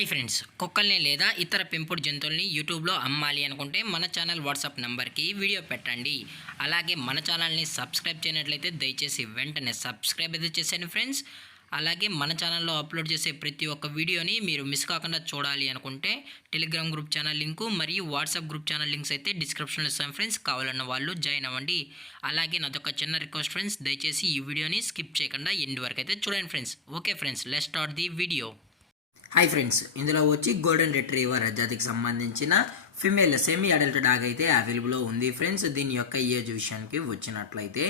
Hi friends, కుక్కల్ని లేదా ఇతర పెంపుడు జంతువుల్ని యూట్యూబ్లో అమ్మాలి అనుకుంటే మన ఛానల్ వాట్సాప్ నెంబర్కి వీడియో పెట్టండి. అలాగే మన ఛానల్ని సబ్స్క్రైబ్ చేయనట్లయితే దయచేసి వెంటనే సబ్స్క్రైబ్ అయితే చేసేయండి ఫ్రెండ్స్. అలాగే మన ఛానల్లో అప్లోడ్ చేసే ప్రతి ఒక్క వీడియోని మీరు మిస్ కాకుండా చూడాలి అనుకుంటే టెలిగ్రామ్ గ్రూప్ ఛానల్ లింకు మరియు వాట్సాప్ గ్రూప్ ఛానల్ లింక్స్ అయితే డిస్క్రిప్షన్లో ఇస్తాను ఫ్రెండ్స్. కావాలన్న వాళ్ళు జాయిన్ అవ్వండి. అలాగే నాదొక చిన్న రిక్వెస్ట్ ఫ్రెండ్స్, దయచేసి ఈ వీడియోని స్కిప్ చేయకుండా ఎండ్ వరకు అయితే చూడండి friends. Okay friends, let's start the video. Hi friends, ఇందులో వచ్చి గోల్డెన్ రిట్రీవర్ జాతికి సంబంధించిన ఫిమేల్ సెమీ అడల్ట్ డాగ్ అయితే అవైలబుల్లో ఉంది ఫ్రెండ్స్. దీని యొక్క ఏజ్ విషయానికి వచ్చినట్లయితే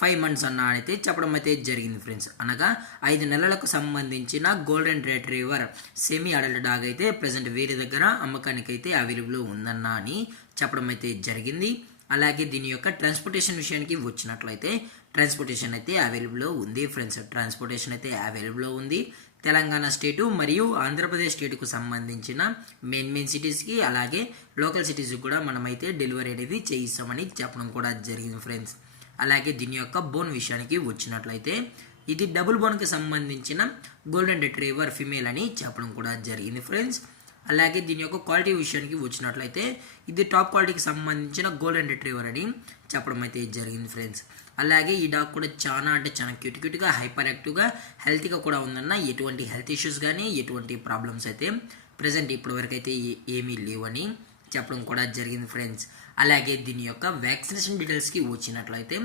5 months అన్న అయితే చెప్పడం అయితే జరిగింది ఫ్రెండ్స్. అనగా 5 నెలలకు సంబంధించిన golden retriever semi adult dog అయితే ప్రజెంట్ వీరి దగ్గర అమ్మకానికి అయితే అవైలబుల్లో ఉందన్న అని చెప్పడం అయితే జరిగింది. అలాగే దీని యొక్క ట్రాన్స్పోర్టేషన్ విషయానికి వచ్చినట్లయితే ట్రాన్స్పోర్టేషన్ అయితే అవైలబుల్లో ఉంది ఫ్రెండ్స్. ట్రాన్స్పోర్టేషన్ అయితే అవైలబుల్లో ఉంది. తెలంగాణ స్టేటు మరియు ఆంధ్రప్రదేశ్ స్టేటుకు సంబంధించిన మెయిన్ సిటీస్కి అలాగే లోకల్ సిటీస్కి కూడా మనమైతే డెలివరీ అనేది చేయిస్తామని చెప్పడం కూడా జరిగింది ఫ్రెండ్స్. అలాగే దీని యొక్క బోన్ విషయానికి వచ్చినట్లయితే ఇది డబుల్ బోన్కి సంబంధించిన గోల్డెన్ రిట్రీవర్ ఫిమేల్ అని చెప్పడం కూడా జరిగింది ఫ్రెండ్స్. అలాగే దీని యొక్క క్వాలిటీ విషయానికి వచ్చినట్లయితే ఇది టాప్ క్వాలిటీకి సంబంధించిన గోల్డెన్ రిట్రీవర్ అని చెప్పడం అయితే జరిగింది ఫ్రెండ్స్. అలాగే ఈ డాగ్ కూడా చాలా క్యూట్గా హైపర్ యాక్టివ్గా హెల్తీగా కూడా ఉందన్న. ఎటువంటి హెల్త్ ఇష్యూస్ కానీ ఎటువంటి ప్రాబ్లమ్స్ అయితే ప్రజెంట్ ఇప్పటి వరకు అయితే ఏమీ లేవని చెప్పడం కూడా జరిగింది ఫ్రెండ్స్. అలాగే దీని యొక్క వ్యాక్సినేషన్ డీటెయిల్స్కి వచ్చినట్లయితే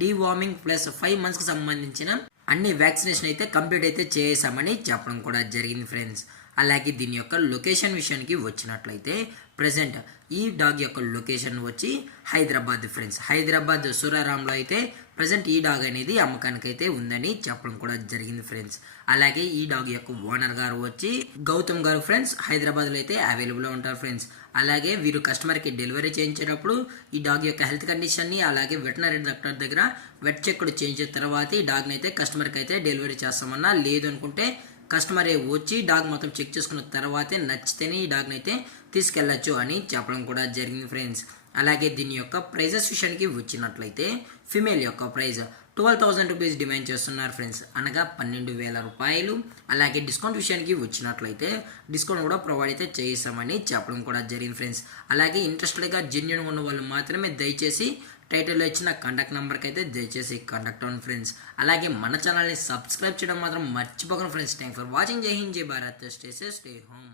డీవార్మింగ్ ప్లస్ 5 monthsకి సంబంధించిన అన్ని వ్యాక్సినేషన్ అయితే కంప్లీట్ అయితే చేసామని చెప్పడం కూడా జరిగింది ఫ్రెండ్స్. అలాగే దీని యొక్క లొకేషన్ విషయానికి వచ్చినట్లయితే ప్రజెంట్ ఈ డాగ్ యొక్క లొకేషన్ వచ్చి హైదరాబాద్ ఫ్రెండ్స్. హైదరాబాద్ సురారాంలో అయితే ప్రజెంట్ ఈ డాగ్ అనేది అమ్మకానికి అయితే ఉందని చెప్పడం కూడా జరిగింది ఫ్రెండ్స్. అలాగే ఈ డాగ్ యొక్క ఓనర్ గారు వచ్చి గౌతమ్ గారు ఫ్రెండ్స్. హైదరాబాద్లో అయితే అవైలబుల్లో ఉంటారు ఫ్రెండ్స్. అలాగే వీరు కస్టమర్కి డెలివరీ చేయించేటప్పుడు ఈ డాగ్ యొక్క హెల్త్ కండిషన్ని అలాగే వెటనరీ డాక్టర్ దగ్గర వెట్ చెక్ కూడా చేయించిన తర్వాత ఈ డాగ్ని అయితే కస్టమర్కి అయితే డెలివరీ చేస్తామన్నా. లేదు అనుకుంటే కస్టమరే వచ్చి డాగ్ మొత్తం చెక్ చేసుకున్న తర్వాతే నచ్చితేనే ఈ డాగ్ని అయితే తీసుకెళ్ళచ్చు అని చెప్పడం కూడా జరిగింది ఫ్రెండ్స్. అలాగే దీని యొక్క ప్రైజెస్ విషయానికి వచ్చినట్లయితే ఫిమేల్ యొక్క ప్రైజ్ 12,000 రూపీస్ డిమాండ్ చేస్తున్నారు ఫ్రెండ్స్, అనగా 12,000 రూపాయలు. అలాగే డిస్కౌంట్ విషయానికి వచ్చినట్లయితే డిస్కౌంట్ కూడా ప్రొవైడ్ అయితే చేయిస్తామని చెప్పడం కూడా జరిగింది ఫ్రెండ్స్. అలాగే ఇంట్రెస్టెడ్గా జెన్యూన్ ఉన్న వాళ్ళు మాత్రమే దయచేసి టైటిల్లో ఇచ్చిన కాంటాక్ట్ నెంబర్కి అయితే దయచేసి కాంటాక్ట్ అవ్వండి ఫ్రెండ్స్. అలాగే మన ఛానల్ని సబ్స్క్రైబ్ చేయడం మాత్రం మర్చిపోకండి ఫ్రెండ్స్. Thank for watching. జై హింద్, జై Bharat, stay safe, stay home.